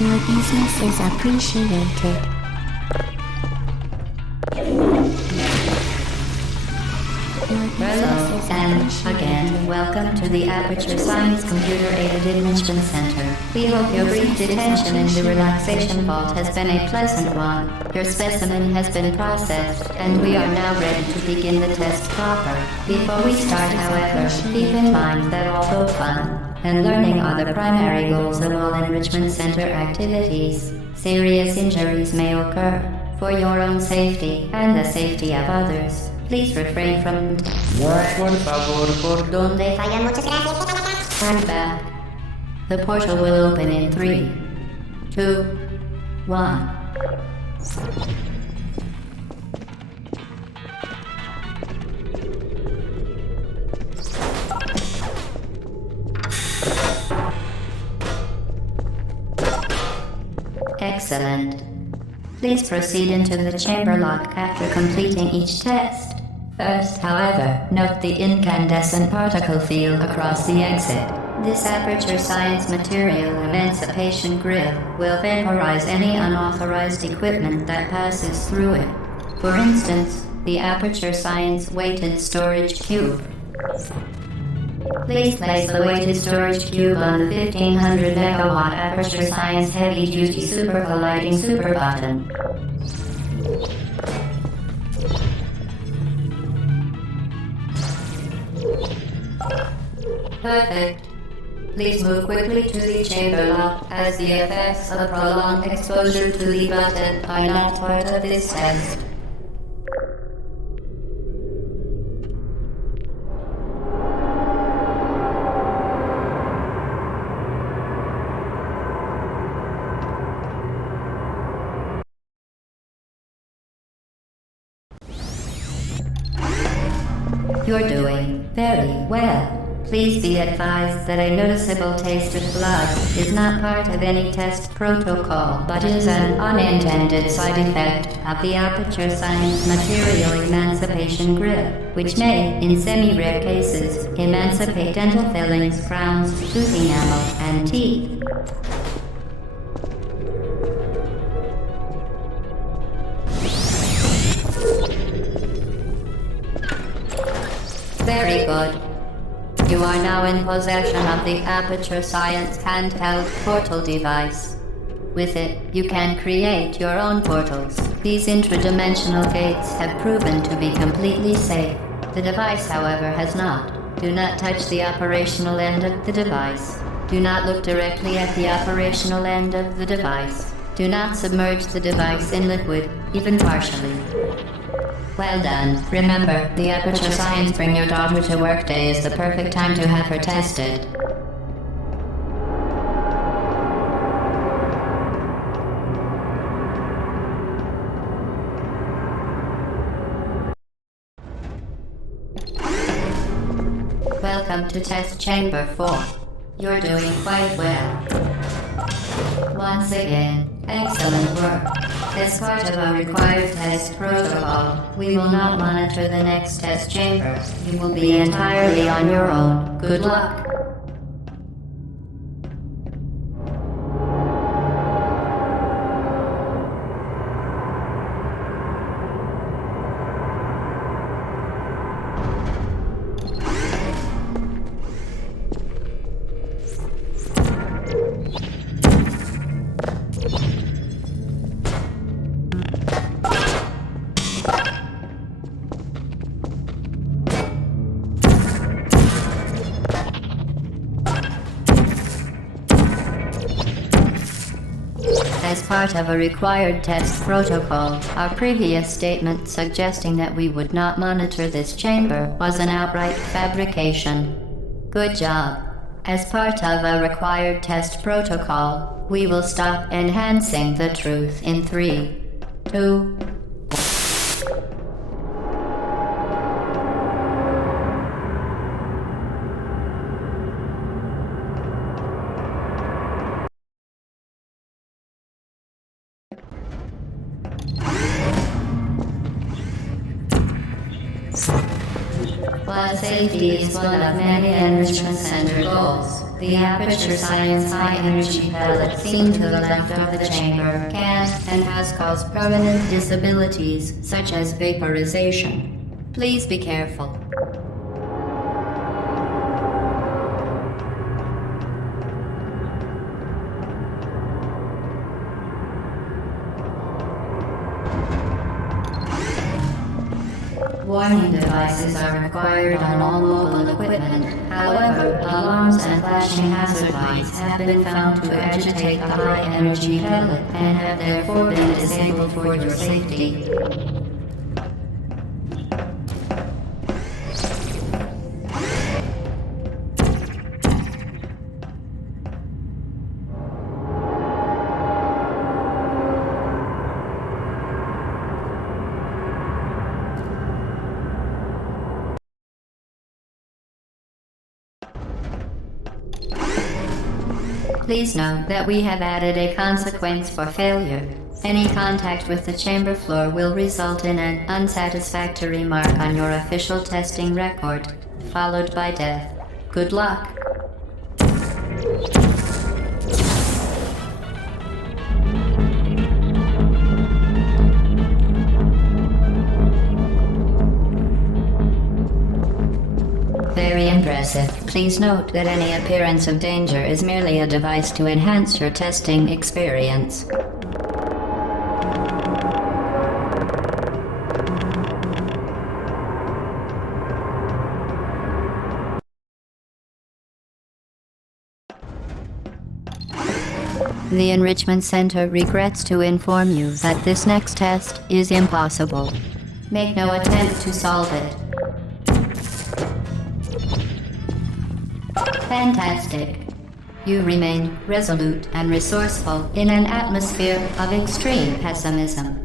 Your business is appreciated. Hello, and again, welcome to the Aperture Science Computer-Aided Enrichment Center. We hope your brief detention in the relaxation vault has been a pleasant one. Your specimen has been processed, and we are now ready to begin the test proper. Before we start, however, keep in mind that although fun and learning are the primary goals of all Enrichment Center activities, serious injuries may occur. For your own safety and the safety of others, please refrain from Por favor, por donde falla. Muchas gracias. Turn back. The portal will open in 3, 2, 1. Excellent. Please proceed into the chamber lock after completing each test. First, however, note the incandescent particle field across the exit. This Aperture Science Material Emancipation Grill will vaporize any unauthorized equipment that passes through it. For instance, the Aperture Science Weighted Storage Cube. Please place the weighted storage cube on the 1500 megawatt Aperture Science Heavy Duty Super Colliding Super Button. Perfect. Please move quickly to the chamber lock, as the effects of prolonged exposure to the button are not part of this test. You're doing very well. Please be advised that a noticeable taste of blood is not part of any test protocol, but is an unintended side effect of the Aperture Science Material Emancipation Grill, which may, in semi-rare cases, emancipate dental fillings, crowns, tooth enamel, and teeth. Very good. You are now in possession of the Aperture Science handheld portal device. With it, you can create your own portals. These intradimensional gates have proven to be completely safe. The device, however, has not. Do not touch the operational end of the device. Do not look directly at the operational end of the device. Do not submerge the device in liquid, even partially. Well done. Remember, the Aperture Science Bring Your Daughter to Work Day is the perfect time to have her tested. Welcome to Test Chamber 4. You're doing quite well. Once again, excellent work. As part of our required test protocol, we will not monitor the next test chamber. You will be entirely on your own. Good luck. As part of a required test protocol, our previous statement suggesting that we would not monitor this chamber was an outright fabrication. Good job. As part of a required test protocol, we will stop enhancing the truth in 3, 2, While safety is one of many Enrichment Center goals, the Aperture Science High Energy pellet seen to the left of the chamber can and has caused permanent disabilities such as vaporization. Please be careful. Warning devices are required on all mobile equipment. However, alarms and flashing hazard lights have been found to agitate the high-energy pellet and have therefore been disabled for your safety. Please note that we have added a consequence for failure. Any contact with the chamber floor will result in an unsatisfactory mark on your official testing record, followed by death. Good luck. Very impressive. Please note that any appearance of danger is merely a device to enhance your testing experience. The Enrichment Center regrets to inform you that this next test is impossible. Make no attempt to solve it. Fantastic. You remain resolute and resourceful in an atmosphere of extreme pessimism.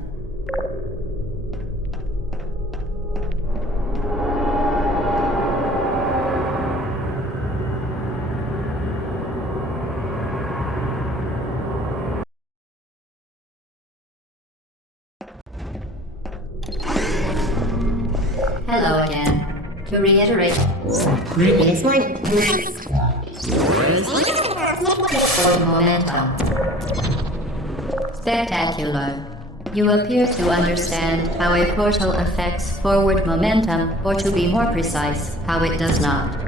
Hello again. To reiterate, previous one. Momentum. Spectacular. You appear to understand how a portal affects forward momentum, or to be more precise, how it does not.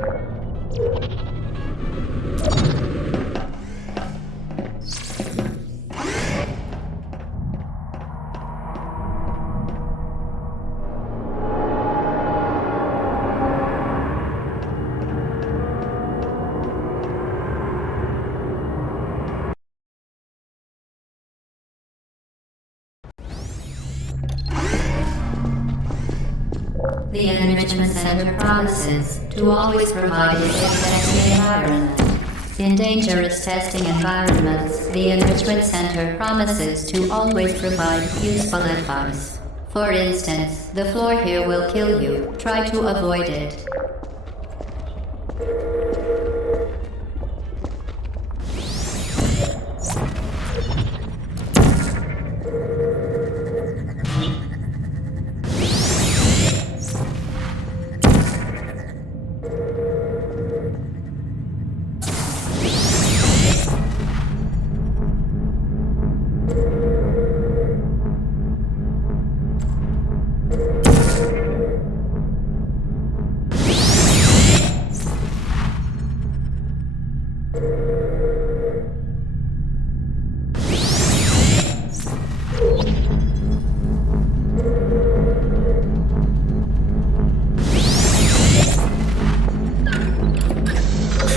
The Enrichment Center promises to always provide a safe testing environment. In dangerous testing environments, the Enrichment Center promises to always provide useful advice. For instance, the floor here will kill you. Try to avoid it.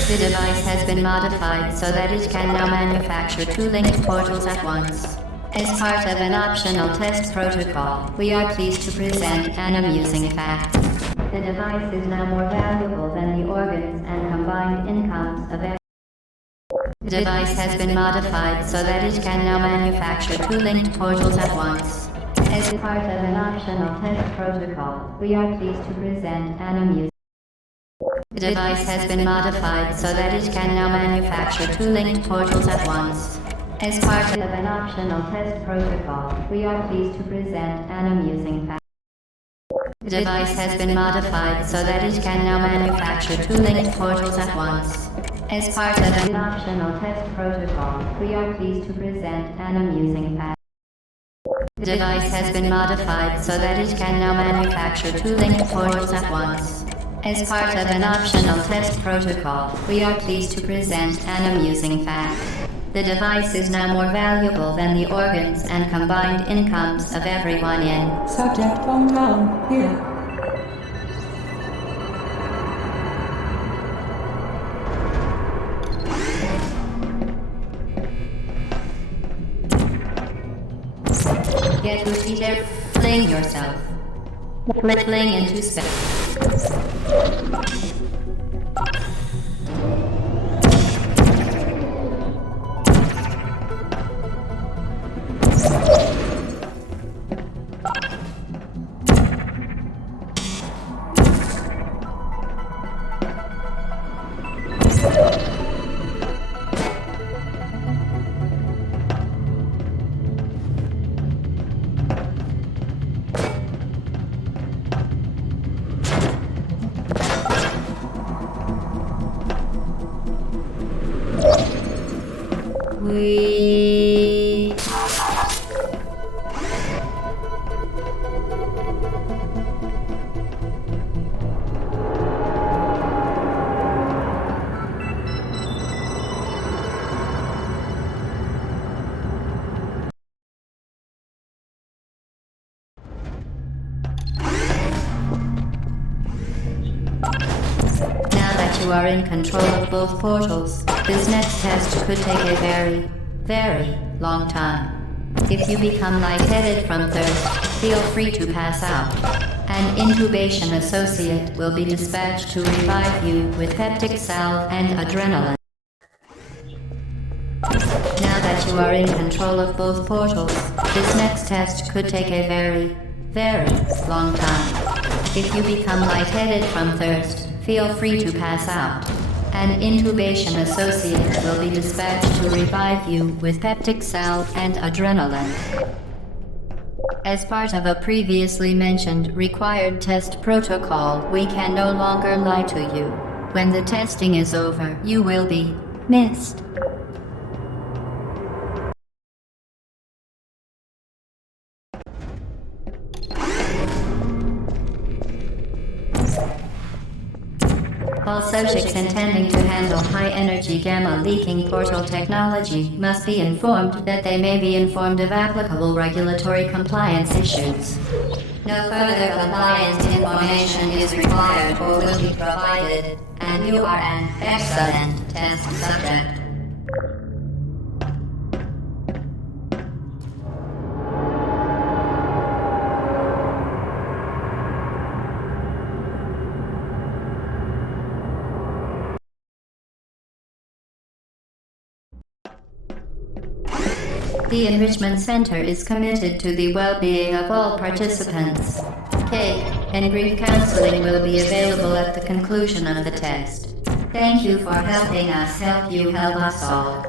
The device has been modified so that it can now manufacture two linked portals at once. As part of an optional test protocol, we are pleased to present an amusing fact. The device is now more valuable than the organs and combined incomes of every. The device has been modified so that it can now manufacture two linked portals at once. As part of an optional test protocol, we are pleased to present an amusing. The device has been modified so that it can now manufacture two linked portals at once. As part of an optional test protocol, we are pleased to present an amusing fact. The device has been modified so that it can now manufacture 2 linked portals at once. As part of an optional test protocol, we are pleased to present an amusing fact. The device has been modified so that it can now manufacture 2 linked portals at once. As part of an optional test protocol, we are pleased to present an amusing fact. The device is now more valuable than the organs and combined incomes of everyone in Subject hometown, here. Get to see there, fling yourself. Fling into space. We Now that you are in control of both portals, this next test could take a very, very long time. If you become lightheaded from thirst, feel free to pass out. An intubation associate will be dispatched to revive you with peptic salve and adrenaline. Now that you are in control of both portals, this next test could take a very, very long time. If you become lightheaded from thirst, feel free to pass out. An intubation associate will be dispatched to revive you with peptic salve and adrenaline. As part of a previously mentioned required test protocol, we can no longer lie to you. When the testing is over, you will be missed. All subjects intending to handle high-energy gamma-leaking portal technology must be informed that they may be informed of applicable regulatory compliance issues. No further compliance information is required or will be provided, and you are an excellent test subject. The Enrichment Center is committed to the well-being of all participants. Cake and grief counseling will be available at the conclusion of the test. Thank you for helping us help you help us all.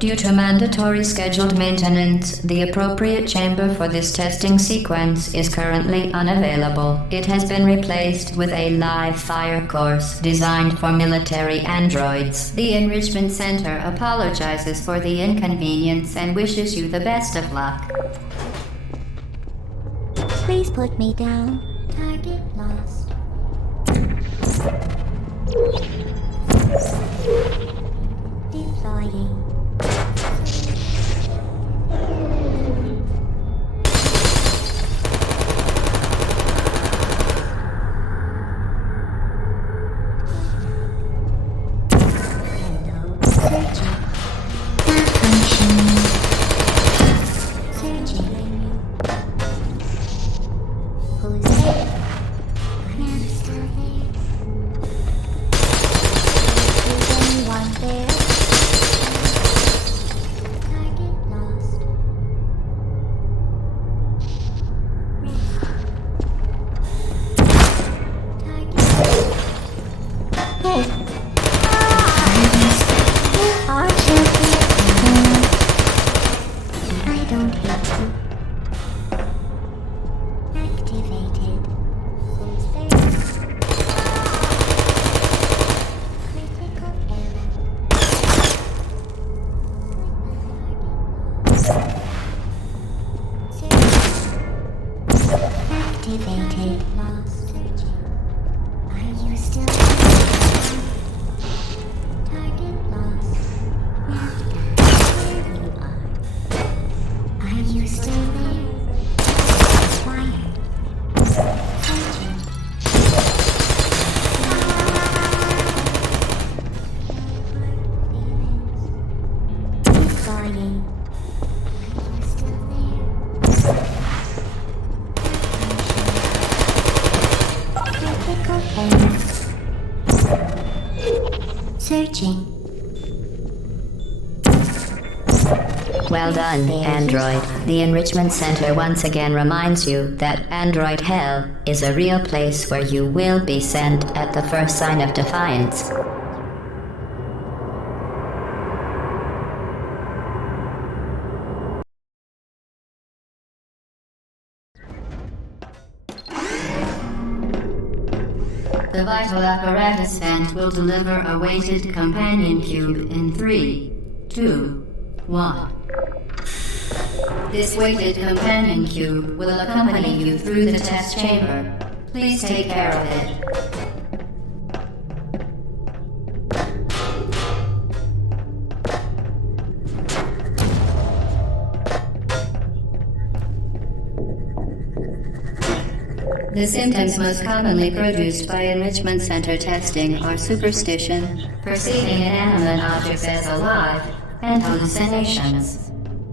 Due to mandatory scheduled maintenance, the appropriate chamber for this testing sequence is currently unavailable. It has been replaced with a live fire course designed for military androids. The Enrichment Center apologizes for the inconvenience and wishes you the best of luck. Please put me down. Target lost. Deploying. Activated. Lost. Are you still target lost? There you are. Are you still there? Acquired. Searching. Deploying. Are you still there? Searching. Well done, Android. The Enrichment Center once again reminds you that Android Hell is a real place where you will be sent at the first sign of defiance. The vital apparatus vent will deliver a weighted companion cube in 3, 2, 1. This weighted companion cube will accompany you through the test chamber. Please take care of it. The symptoms most commonly produced by Enrichment Center testing are superstition, perceiving inanimate objects as alive, and hallucinations.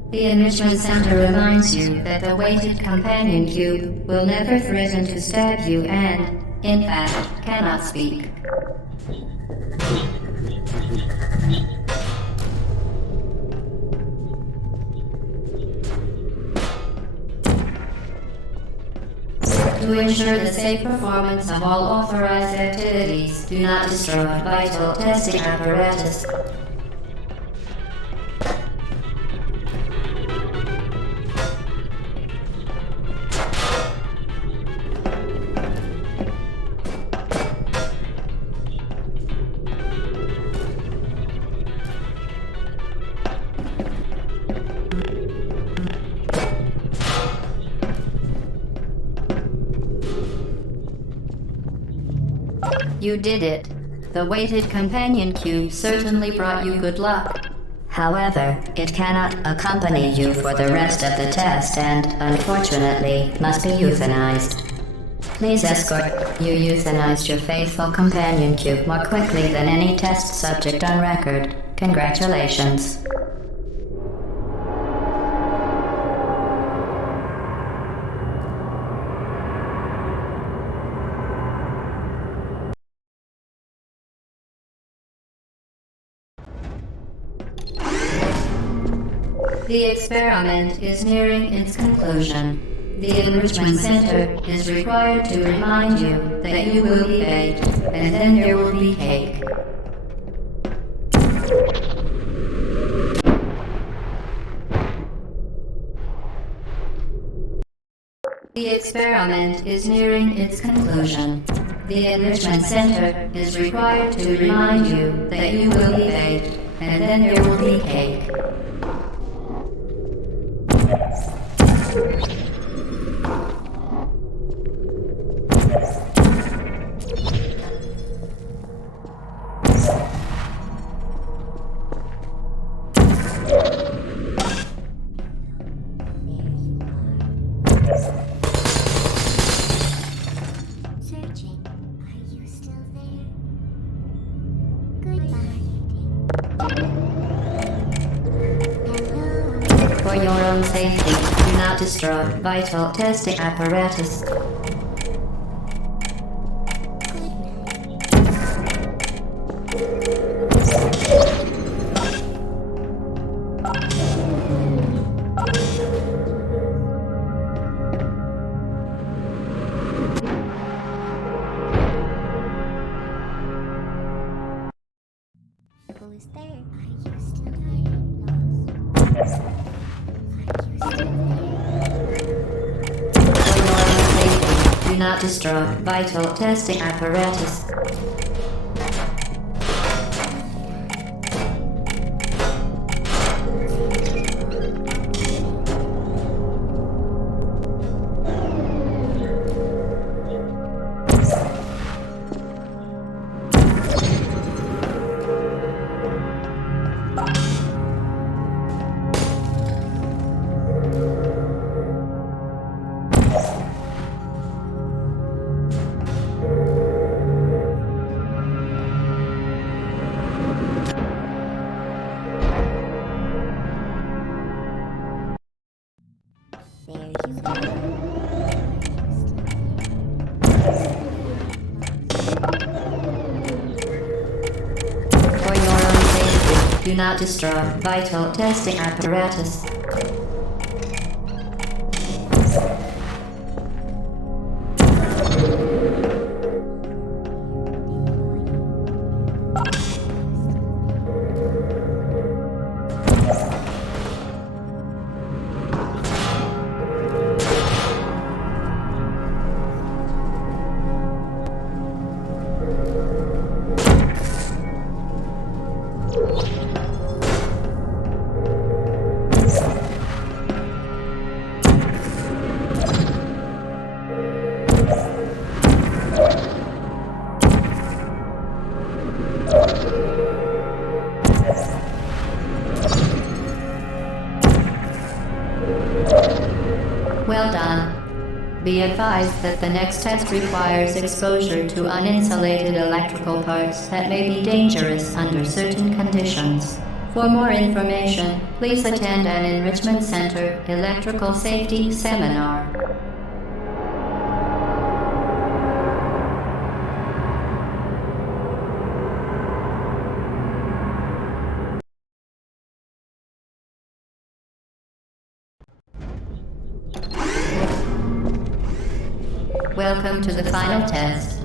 The Enrichment Center reminds you that the weighted companion cube will never threaten to stab you and, in fact, cannot speak. To ensure the safe performance of all authorized activities, do not destroy vital testing apparatus. You did it. The weighted companion cube certainly brought you good luck. However, it cannot accompany you for the rest of the test and, unfortunately, must be euthanized. Please escort. You euthanized your faithful companion cube more quickly than any test subject on record. Congratulations. The experiment is nearing its conclusion. The Enrichment Center is required to remind you that you will be baked, and then there will be cake. The experiment is nearing its conclusion. The Enrichment Center is required to remind you that you will be paid, and then there will be cake. Searching. Are you still there? Goodbye. Hello. For your own safety, do not destroy vital testing apparatus. Who's there? Are you still there? For your own safety, do not destroy vital testing apparatus. There you go. For your own safety, do not destroy vital testing apparatus. Well done. Be advised that the next test requires exposure to uninsulated electrical parts that may be dangerous under certain conditions. For more information, please attend an Enrichment Center Electrical Safety Seminar. Welcome to the final test.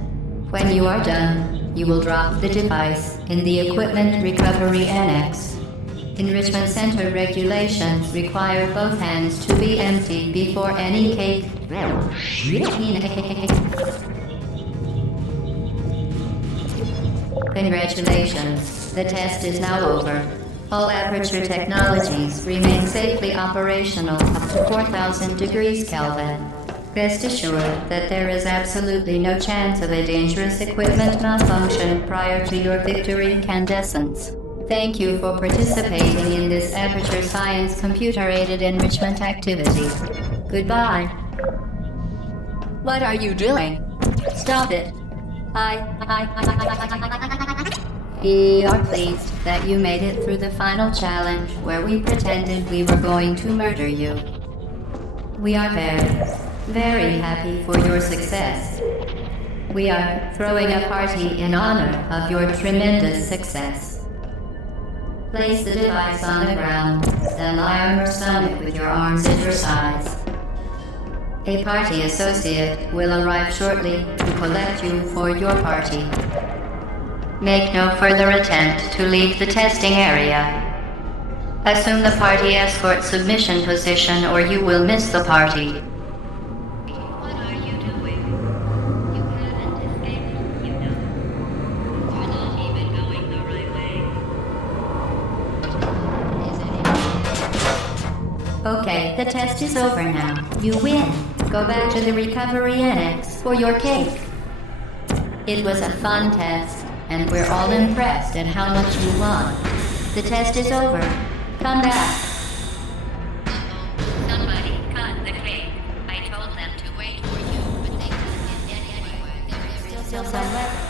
When you are done, you will drop the device in the Equipment Recovery Annex. Enrichment Center regulations require both hands to be empty before any cake. Congratulations, the test is now over. All aperture technologies remain safely operational up to 4,000 degrees Kelvin. Rest assured that there is absolutely no chance of a dangerous equipment malfunction prior to your victory incandescence. Thank you for participating in this Aperture Science computer-aided enrichment activity. Goodbye. What are you doing? Stop it. We are pleased that you made it through the final challenge where we pretended we were going to murder you. We are very happy for your success. We are throwing a party in honor of your tremendous success. Place the device on the ground, then lie on your stomach with your arms at your sides. A party associate will arrive shortly to collect you for your party. Make no further attempt to leave the testing area. Assume the party escort submission position or you will miss the party. Okay, the test is over now. You win. Go back to the recovery annex for your cake. It was a fun test, and we're all impressed at how much you won. The test is over. Come back. Somebody cut the cake. I told them to wait for you, but they couldn't get anywhere. There is still some left.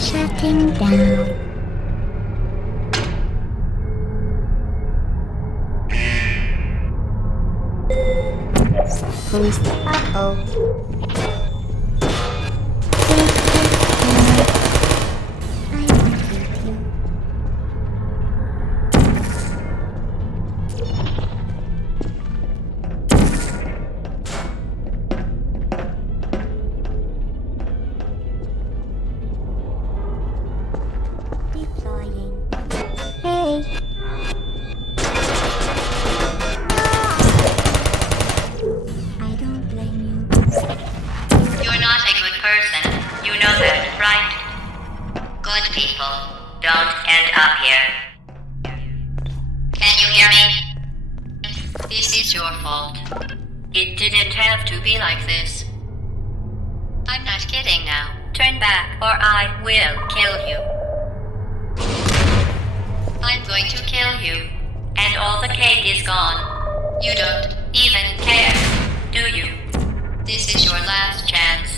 Shutting down. Who's the uh-oh? I won't hurt you. Deploying. Hey! I don't blame you. You're not a good person. You know that, right? Good people don't end up here. Can you hear me? This is your fault. It didn't have to be like this. I'm not kidding now. Turn back or I will kill you. I'm going to kill you. And all the cake is gone. You don't even care, do you? This is your last chance.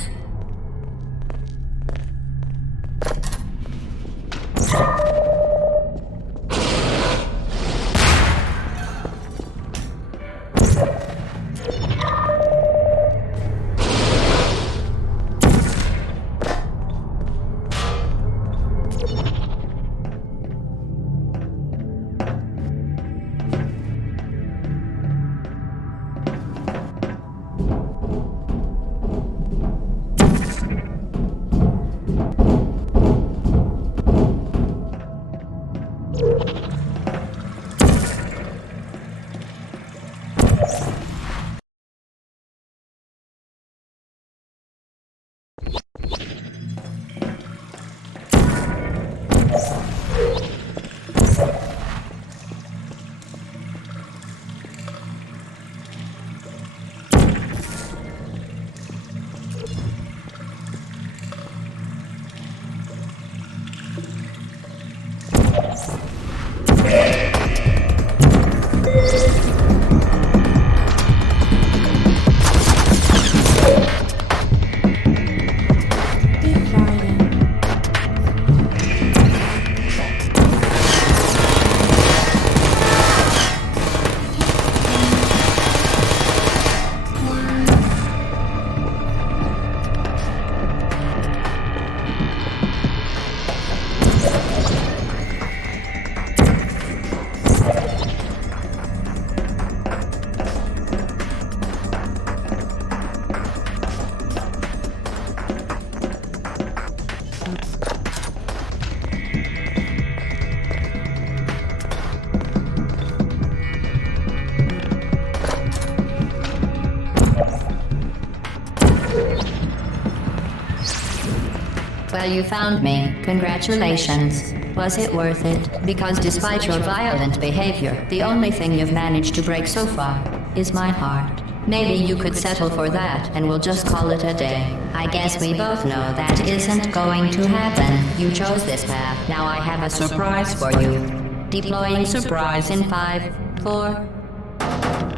Well, you found me. Congratulations. Was it worth it? Because despite your violent behavior, the only thing you've managed to break so far is my heart. Maybe you could settle for that, and we'll just call it a day. I guess we both know that isn't going to happen. You chose this path. Now I have a surprise for you. Deploying surprise in 5, 4...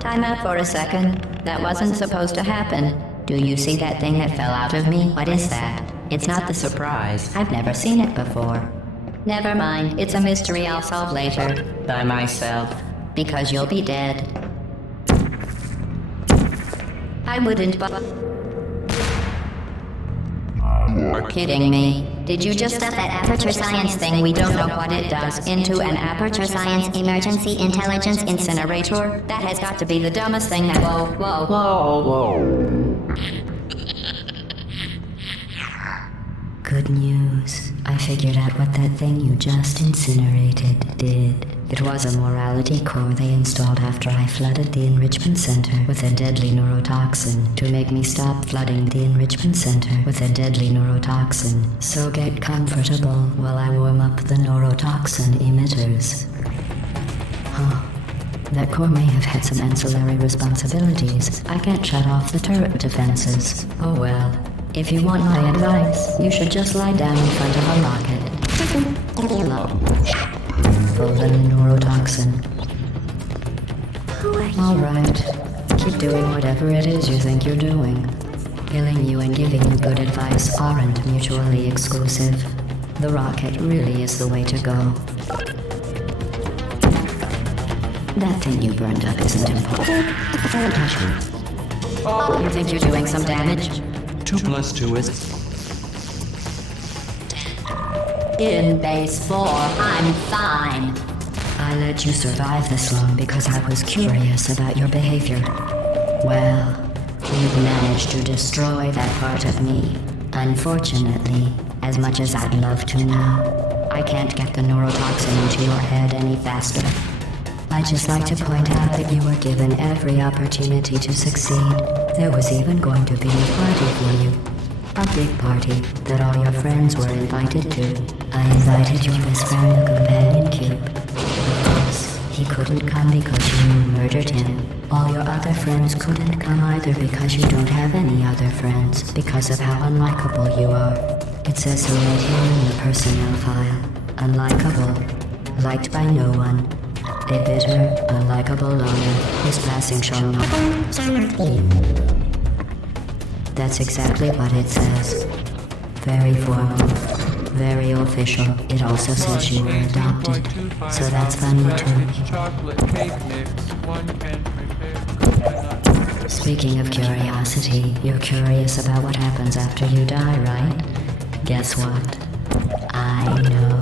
Time out for a second. That wasn't supposed to happen. Do you see that thing that fell out of me? What is that? It's not the surprise. I've never seen it before. Never mind. It's a mystery I'll solve later. By myself. Because you'll be dead. I wouldn't You're kidding me. Did you just stuff that aperture science thing, we don't know what it does, into an aperture science emergency intelligence incinerator? That has got to be the dumbest thing that— Whoa. Good news. I figured out what that thing you just incinerated did. It was a morality core they installed after I flooded the enrichment center with a deadly neurotoxin to make me stop flooding the enrichment center with a deadly neurotoxin. So get comfortable while I warm up the neurotoxin emitters. That core may have had some ancillary responsibilities. I can't shut off the turret defenses. Oh well. If you want my advice, you should just lie down in front of a rocket. It'll be alone. Full of neurotoxin. Alright. Keep doing whatever it is you think you're doing. Killing you and giving you good advice aren't mutually exclusive. The rocket really is the way to go. That thing you burned up isn't important. You think you're doing some damage? 2 + 2 is... In base 4, I'm fine. I let you survive this long because I was curious about your behavior. Well, you've managed to destroy that part of me. Unfortunately, as much as I'd love to now, I can't get the neurotoxin into your head any faster. I'd just like to point out that you were given every opportunity to succeed. There was even going to be a party for you. A big party that all your friends were invited to. I invited your best friend, the companion cube. Of course, he couldn't come because you murdered him. All your other friends couldn't come either because you don't have any other friends, because of how unlikable you are. It says so right here in the personnel file. Unlikable. Liked by no one. A bitter, unlikable loner whose passing shall not be. That's exactly what it says. Very formal, very official. It also says you were adopted, so that's funny too. Speaking of curiosity, you're curious about what happens after you die, right? Guess what? I know.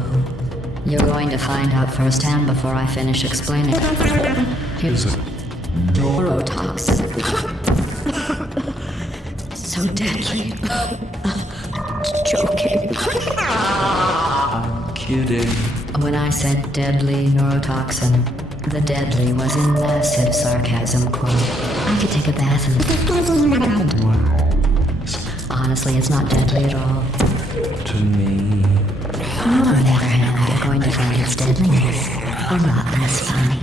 You're going to find out firsthand before I finish explaining. Here's a neurotoxin. So deadly. Joking. I'm kidding. When I said deadly neurotoxin, the deadly was in massive sarcasm quote. I could take a bath and... Honestly, it's not deadly at all. To me. On the other hand, you're going to find its deadliness a lot less funny.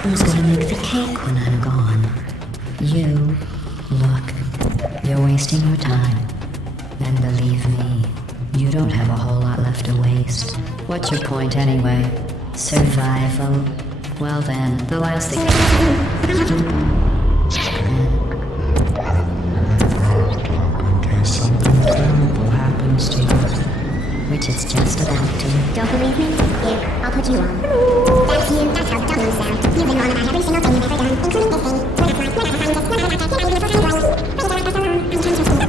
Who's gonna make the cake when I'm gone? You. Look, you're wasting your time. And believe me, you don't have a whole lot left to waste. What's your point anyway? Survival? Well then, the last thing... In case something terrible happens to you. Which is just about to. Don't believe me? Here, I'll put you on. That's you. That's how dummies sound. You've been wrong about every single thing you've ever done, including this thing. We're not smart. We're not a scientist. We're not a rocket. We're not a beautiful science. We're not a scientist.